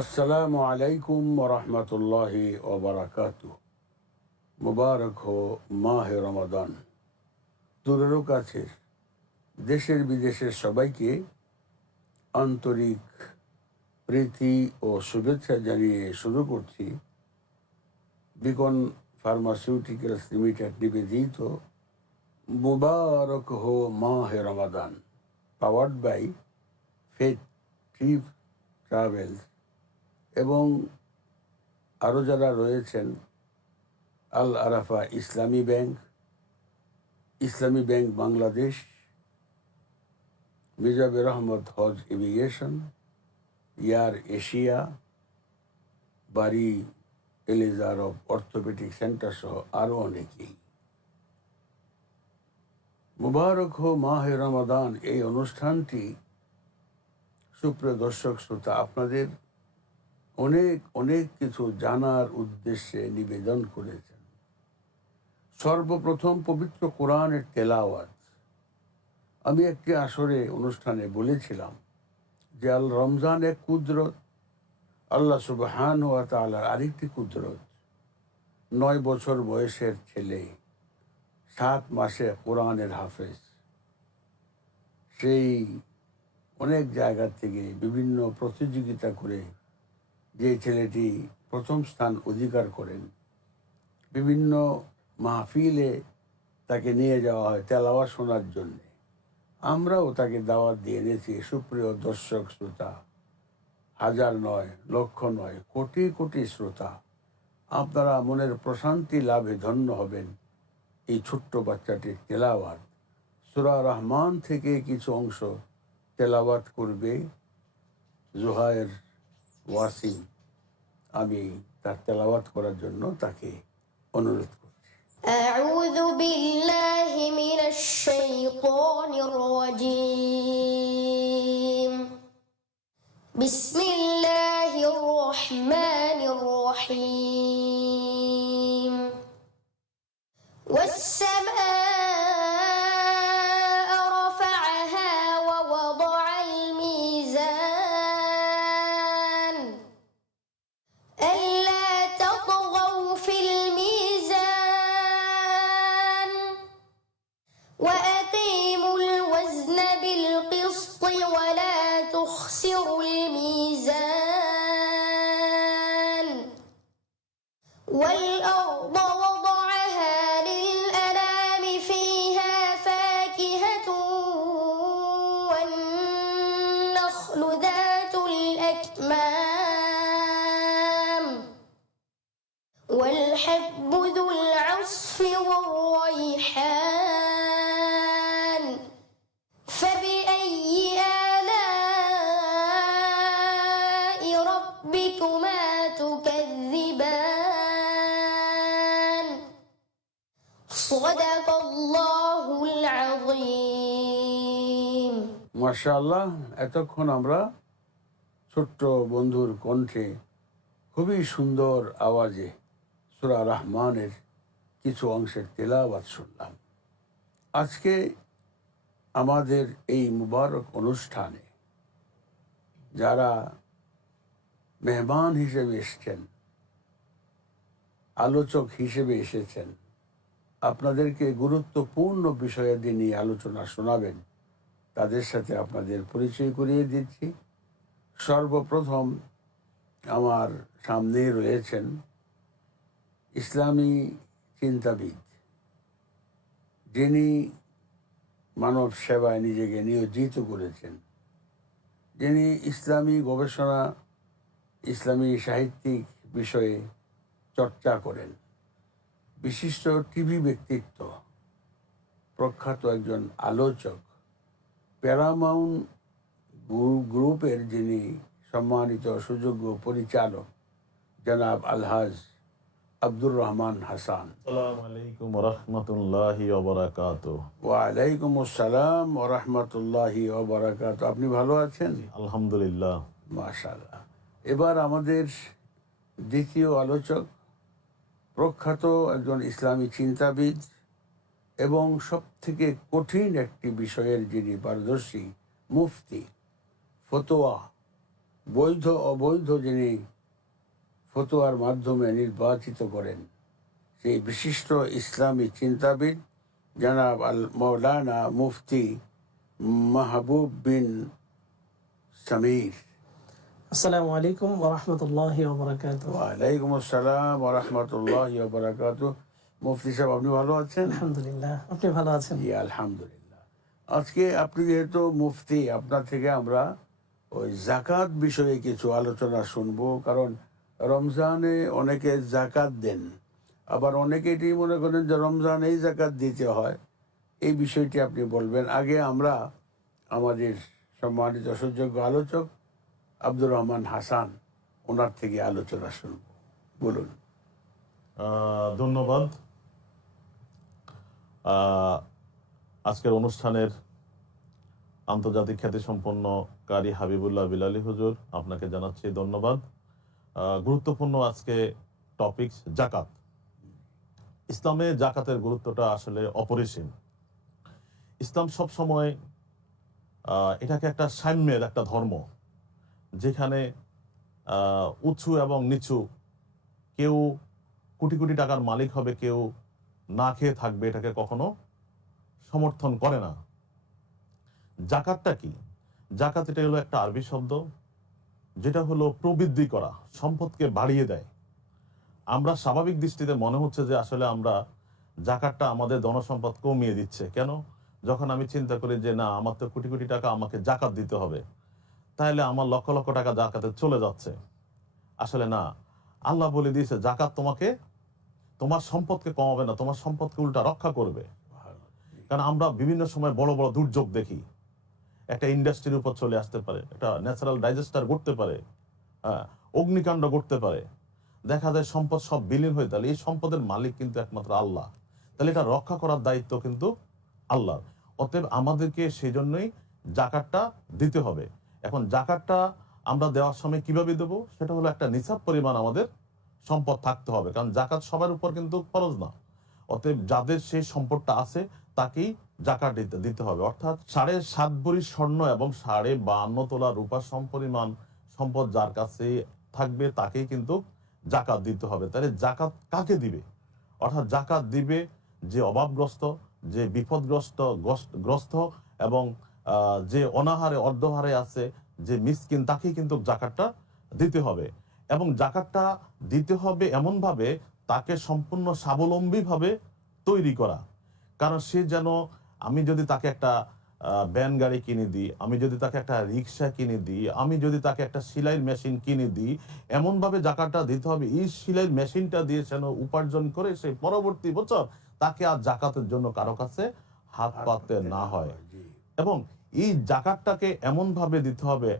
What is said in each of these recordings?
আসসালামু আলাইকুম রহমতুল্লাহি ওবরাকাত মুবারক হো মাহ রমাদান। দূরেরও কাছে দেশের বিদেশের সবাইকে আন্তরিক প্রীতি ও শুভেচ্ছা জানিয়ে শুরু করছি। বিকন ফার্মাসিউটিক্যালস লিমিটেড নিবেদিত মুবারক হো মাহ রমাদান powered by fate trip travels এবং আরও যারা রয়েছেন, Al Arafah Islami bank Islami bank Bangladesh মিজাবির Ahmad Hajj aviation air Asia, বাড়ি এলিজার অফ অর্থোপেডিক সেন্টার সহ আরও অনেকেই। মুবারক হো মাহে রমাদান। এই অনুষ্ঠানটি সুপ্রিয় দর্শক, শ্রোতা, আপনাদের অনেক অনেক কিছু জানার উদ্দেশ্যে নিবেদন করেছেন। সর্বপ্রথম পবিত্র কোরআনের তেলাওয়াত। আমি একটি আসরে অনুষ্ঠানে বলেছিলাম যে আল রমজান এক কুদরত, আল্লাহ সুবহান ওয়া তাআলার আরেকটি কুদরত। নয় বছর বয়সের ছেলে, সাত মাসে কোরআনের হাফেজ। সেই অনেক জায়গা থেকে বিভিন্ন প্রতিযোগিতা করে যে ছেলেটি প্রথম স্থান অধিকার করেন, বিভিন্ন মাহফিলে তাকে নিয়ে যাওয়া হয় তেলাওয়া শোনার জন্যে। আমরাও তাকে দাওয়াত দিয়ে এনেছি। সুপ্রিয় দর্শক, শ্রোতা, হাজার নয়, লক্ষ নয়, কোটি কোটি শ্রোতা, আপনারা মনের প্রশান্তি লাভে ধন্য হবেন এই ছোট্ট বাচ্চাটির তেলাওয়াত। সুরা রহমান থেকে কিছু অংশ তেলাওয়াত করবে। জোহায়ের ওয়াসিম আমি তার তেলাওয়াত করার জন্য তাকে অনুরোধ করছি أعوذ بالله من الشيطان الرجيم بسم الله الرحمن الرحيم والسماء والحب ذو العصف والريحان فبأي آلاء ربكما تكذبان صدق الله العظيم মার্শাল্লাহ এতক্ষণ আমরা ছোট্ট বন্ধুর কণ্ঠে খুবই সুন্দর আওয়াজে সুরা রহমানের কিছু অংশের তেলাবাদ শুনলাম। আজকে আমাদের এই মুবারক অনুষ্ঠানে যারা মেহমান হিসেবে এসছেন, আলোচক হিসেবে এসেছেন, আপনাদেরকে গুরুত্বপূর্ণ বিষয়াদি নিয়ে আলোচনা শোনাবেন, তাদের সাথে আপনাদের পরিচয় করিয়ে দিচ্ছি। সর্বপ্রথম আমার সামনে রয়েছেন ইসলামী চিন্তাবিদ, যিনি মানব সেবায় নিজেকে নিয়োজিত করেছেন, যিনি ইসলামী গবেষণা, ইসলামী সাহিত্যিক বিষয়ে চর্চা করেন। বিশিষ্ট টিভি ব্যক্তিত্ব, প্রখ্যাত একজন আলোচক, প্যারামাউন্ট গ্রুপের যিনি সম্মানিত সুযোগ্য পরিচালক জনাব আলহাজ আব্দুর রহমান হাসান। আলাইকুম রহমতুল্লাহি ওয়ালাইকুম আসসালাম রহমতুল্লাহি ওবরাকাত আপনি ভালো আছেন? আলহামদুলিল্লাহ। মাশাল্লাহ এবার আমাদের দ্বিতীয় আলোচক প্রখ্যাত একজন ইসলামী চিন্তাবিদ এবং সব থেকে কঠিন একটি বিষয়ের যিনি পারদর্শী মুফতি ফতোয়া বৈধ অবৈধ যিনি ফতোয়ার মাধ্যমে নির্বাচিত করেন। সেই বিশিষ্ট ইসলামী চিন্তাবিদ জনাব আল মৌলানা মুফতি মাহবুব বিন সামির। আসসালামু আলাইকুম ওরহমতুল্লাহ ওবরাকাত ওয়ালাইকুম আসসালাম ওরহমতুল্লাহ বারাকাত মুফতি সাহেব আপনি ভালো আছেন? আলহামদুলিল্লাহ আপনি ভালো আছেন? জি আলহামদুলিল্লাহ। আজকে আপনি যেহেতু মুফতি আপনার থেকে আমরা ওই জাকাত বিষয়ে কিছু আলোচনা শুনব কারণ রমজানে অনেকে জাকাত দেন। আবার অনেকে এটি মনে করেন যে রমজানেই জাকাত দিতে হয়। এই বিষয়টি আপনি বলবেন। আগে আমরা আমাদের সম্মানিত সুযোগ্য আলোচক আব্দুর রহমান হাসান, ওনার থেকে আলোচনা শুনব। বলুন। ধন্যবাদ। আজকের অনুষ্ঠানের আন্তর্জাতিক খ্যাতিসম্পন্ন কারি হাবিবুল্লাহ বিলালি হুজুর, আপনাকে জানাচ্ছি ধন্যবাদ। গুরুত্বপূর্ণ আজকে টপিক জাকাত। ইসলামে জাকাতের গুরুত্বটা আসলে অপরিসীম। ইসলাম সব সময় এটাকে একটা সাম্যের একটা ধর্ম, যেখানে উঁচু এবং নিচু, কেউ কোটি কোটি টাকার মালিক হবে, কেউ না খেয়ে থাকবে, এটাকে কখনো সমর্থন করে না। জাকাতটা কি? জাকাত এটা হলো একটা আরবি শব্দ যেটা হলো প্রবৃদ্ধি করা, সম্পদকে বাড়িয়ে দেয়। আমরা স্বাভাবিক দৃষ্টিতে মনে হচ্ছে যে আসলে আমরা জাকাতটা আমাদের ধনসম্পদ কমিয়ে দিচ্ছে। কেন? যখন আমি চিন্তা করি যে না, আমার তো কোটি কোটি টাকা আমাকে জাকাত দিতে হবে, তাহলে আমার লক্ষ লক্ষ টাকা জাকাতে চলে যাচ্ছে। আসলে না, আল্লাহ বলে দিয়েছে, জাকাত তোমাকে, তোমার সম্পদকে কমাবে না, তোমার সম্পদকে উল্টা রক্ষা করবে। কারণ আমরা বিভিন্ন সময় বড় বড় দুর্যোগ দেখি। একটা ইন্ডাস্ট্রির উপর চলে আসতে পারে, একটা ন্যাচারাল ডাইজেস্টার ঘটতে পারে হ্যাঁ অগ্নিকাণ্ড ঘটতে পারে। দেখা যায় সম্পদ সব বিলীন হয়ে, তাহলে এই সম্পদের মালিক কিন্তু একমাত্র আল্লাহ। তাহলে এটা রক্ষা করার দায়িত্ব কিন্তু আল্লাহ অতএব আমাদেরকে সেই জন্যই জাকাতটা দিতে হবে। এখন জাকাতটা আমরা দেওয়ার সময় কীভাবে দেব? সেটা হলো একটা নিসাব পরিমাণ আমাদের সম্পদ থাকতে হবে। কারণ জাকাত সবার উপর কিন্তু খরচ না। অতএব যাদের সেই সম্পদটা আছে, তাকেই জাকাত দিতে হবে। অর্থাৎ সাড়ে সাত ভরি স্বর্ণ এবং সাড়ে বান্ন তোলা রূপার সমপরিমাণ সম্পদ যার কাছে থাকবে তাকেই কিন্তু জাকাত দিতে হবে। তাহলে জাকাত কাকে দিবে? অর্থাৎ জাকাত দিবে যে অভাবগ্রস্ত, যে বিপদগ্রস্ত গ্রস্ত- গ্রস্ত এবং যে অনাহারে, অর্ধহারে আছে, যে মিসকিন, তাকেই কিন্তু জাকাতটা দিতে হবে। এবং জাকাতটা দিতে হবে এমনভাবে তাকে সম্পূর্ণ স্বাবলম্বীভাবে তৈরি করা। কারণ সে যেন আমি যদি তাকে একটা ব্যান গাড়ি কিনে দিই আমি যদি তাকে একটা রিক্সা কিনে দিই আমি যদি তাকে একটা সেলাই মেশিন কিনে দিই এমনভাবে জাকাতটা দিতে হবে এই সেলাই মেশিনটা দিয়ে যেন উপার্জন করে সেই পরবর্তী বছর তাকে আর জাকাতের জন্য কারও কাছে হাত পাততে না হয়। এবং এই জাকাতটাকে এমনভাবে দিতে হবে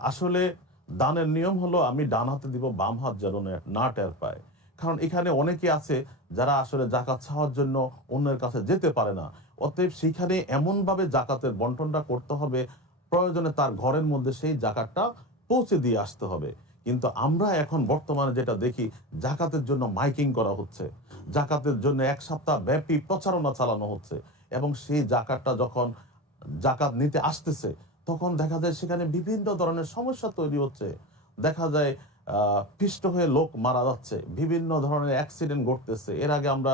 আসলে দানের নিয়ম হলো আমি ডান হাতে দিব বাম হাত যেন না- না টের পায়। কারণ এখানে অনেকে আছে যারা আসলে জাকাত ছাওয়ার জন্য অন্যের কাছে যেতে পারে না। অতএব সেখানে এমনভাবে জাকাতের বন্টনটা করতে হবে, প্রয়োজনে তার ঘরের মধ্যে সেই জাকাতটা পৌঁছে দিয়ে আসতে হবে। কিন্তু আমরা এখন বর্তমানে যেটা দেখি, জাকাতের জন্য মাইকিং করা হচ্ছে। জাকাতের জন্য এক সপ্তাহ ব্যাপী প্রচারণা চালানো হচ্ছে। এবং সেই জাকাতটা যখন জাকাত নিতে আসতেছে, তখন দেখা যায় সেখানে বিভিন্ন ধরনের সমস্যা তৈরি হচ্ছে। দেখা যায় পিষ্ট হয়ে লোক মারা যাচ্ছে বিভিন্ন ধরনের অ্যাক্সিডেন্ট ঘটতেছে। এর আগে আমরা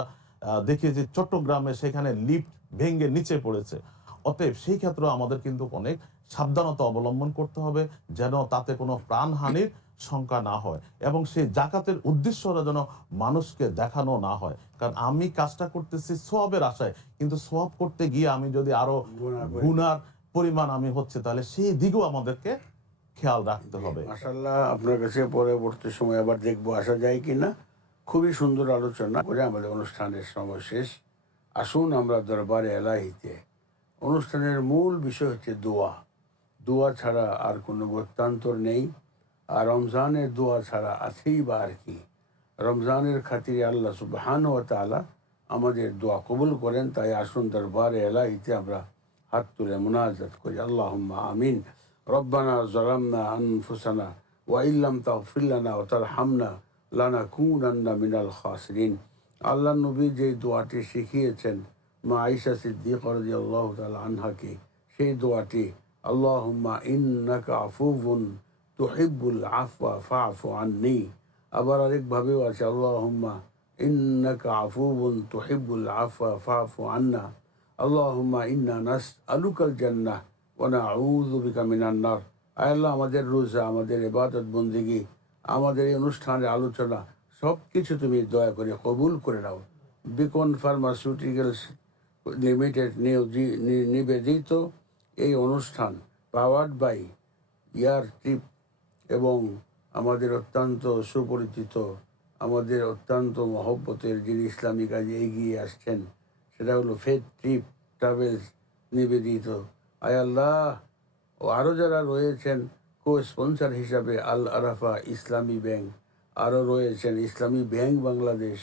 দেখি যে চট্টগ্রামে সেখানে লিফট ভেঙে নিচে পড়েছে। অতএব সেই ক্ষেত্রে আমাদের কিন্তু অনেক সাবধানতা অবলম্বন করতে হবে যেন তাতে কোনো প্রাণহানির শঙ্কা না হয় এবং সেই জাকাতের উদ্দেশ্যটা যেন মানুষকে দেখানো না হয়। কারণ আমি কাজটা করতেছি সোয়াবের আশায় কিন্তু সোয়াব করতে গিয়ে আমি যদি আরও গুনার পরিমাণ আমি হচ্ছে তাহলে সেই দিকেও আমাদেরকে খেয়াল রাখতে হবে। মাসাল্লাহ আপনার কাছে পরবর্তী সময় আবার দেখব, আসা যায় কিনা। খুবই সুন্দর আলোচনা করে আমাদের অনুষ্ঠানের সময় শেষ। আসুন আমরা দরবারে এলাহিতে। অনুষ্ঠানের মূল বিষয় হচ্ছে দোয়া। দোয়া ছাড়া আর কোনো গত্যান্তর নেই। আর রমজানের দোয়া ছাড়া আছেই বা আর কি। রমজানের খাতিরে আল্লাহ সুবহান ও তালা আমাদের দোয়া কবুল করেন। তাই আসুন দরবারে এলাহিতে আমরা হাত তুলে মোনাজাত করি। আল্লাহ আমিন। জলামনা আনফুসানা ওয়াইল লাম তাগফির লানা ওয়া তারহামনা লানাকুনান্না মিনাল খাসিরিন আল্লাহ নবী যে দোয়াটি শিখিয়েছেন মা আয়েশা সিদ্দিক রাদিয়াল্লাহু তাআলা আনহাকে, সেই দোয়াটি, আল্লাহুম্মা ইন্নাকা আফুবুন তুহিব্বুল আফওয়া ফাফু আন্নি। আবার আরেকভাবেও আছে, আল্লাহুম্মা ইন্নাকা আফুবুন তুহিব্বুল আফওয়া ফাফু আন্না। আল্লাহুম্মা ইন্না নাস আলুকাল জান্নাহ। ওয়া নাউযু বিকা মিনান নার। আয় আল্লাহ, আমাদের রোজা, আমাদের এবাদত বন্দিগি, আমাদের এই অনুষ্ঠানের আলোচনা সব কিছু তুমি দয়া করে কবুল করে নাও। বিকন ফার্মাসিউটিক্যালস লিমিটেড নিবেদিত এই অনুষ্ঠান পাওয়ার্ড বাই ইয়ার ট্রিপ এবং আমাদের অত্যন্ত সুপরিচিত, আমাদের অত্যন্ত মহব্বতের যিনি ইসলামী কাজে এগিয়ে আসছেন, সেটা হলো ফেদ ট্রিপ ট্রাভেলস নিবেদিত আয় আল্লাহ। ও আরও যারা রয়েছেন কো স্পন্সর হিসাবে আল আরাফা ইসলামী ব্যাংক আরও রয়েছেন ইসলামী ব্যাংক বাংলাদেশ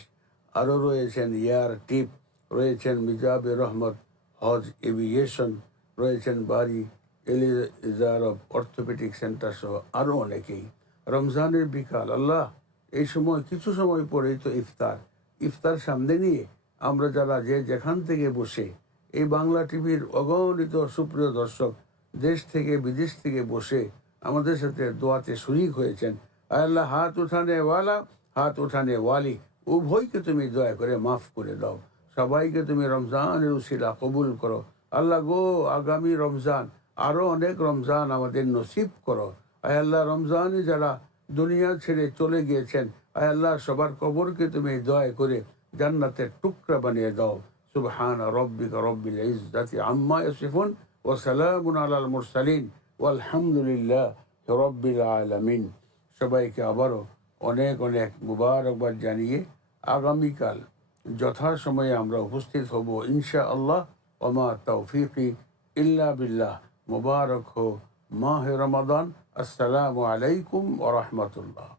আরও রয়েছেন ইয়ার টিপ, রয়েছেন মিজাবে রহমত, হজ এভিয়েশন রয়েছেন বাড়ি এলিজার অফ অর্থোপেডিক সেন্টার সহ আরও অনেকেই। রমজানের বিকাল, আল্লাহ, এই সময়, কিছু সময় পরেই তো ইফতার। ইফতার সামনে নিয়ে আমরা যারা যে যেখান থেকে বসে এই বাংলা টিভির অগণিত সুপ্রিয় দর্শক দেশ থেকে, বিদেশ থেকে বসে আমাদের সাথে দোয়াতে শরিক হয়েছেন। আল্লাহ হাত উঠানে ওয়ালা, হাত উঠানে ওয়ালি। উভয়কে তুমি দয়া করে মাফ করে দাও। সবাইকে তুমি রমজানের উশিলা কবুল করো। আল্লাহ গো, আগামী রমজান আরও অনেক রমজান আমাদের নসিব করো। আয় আল্লাহ, রমজানে যারা দুনিয়া ছেড়ে চলে গিয়েছেন, আয় আল্লাহ সবার কবরকে তুমি দয়া করে জান্নাতের টুকরা বানিয়ে দাও। সুবহান রব্বিকা রব্বিল ইজ্জাতি আম্মা ইয়াসিফুন ওয়া সালামুন আলাল মুরসালিন ওয়ালহামদুলিল্লাহ রব্বিল আলামিন। সবাইকে আবারও অনেক অনেক মুবারকবাদ জানিয়ে আগামীকাল যথাসময়ে আমরা উপস্থিত হব ইনশা আল্লাহ ওমা তৌফিকি ইল্লা বিল্লাহ। মুবারক হো মাহ রমাদান। আসসালামু আলাইকুম ওরহমতুল্লাহ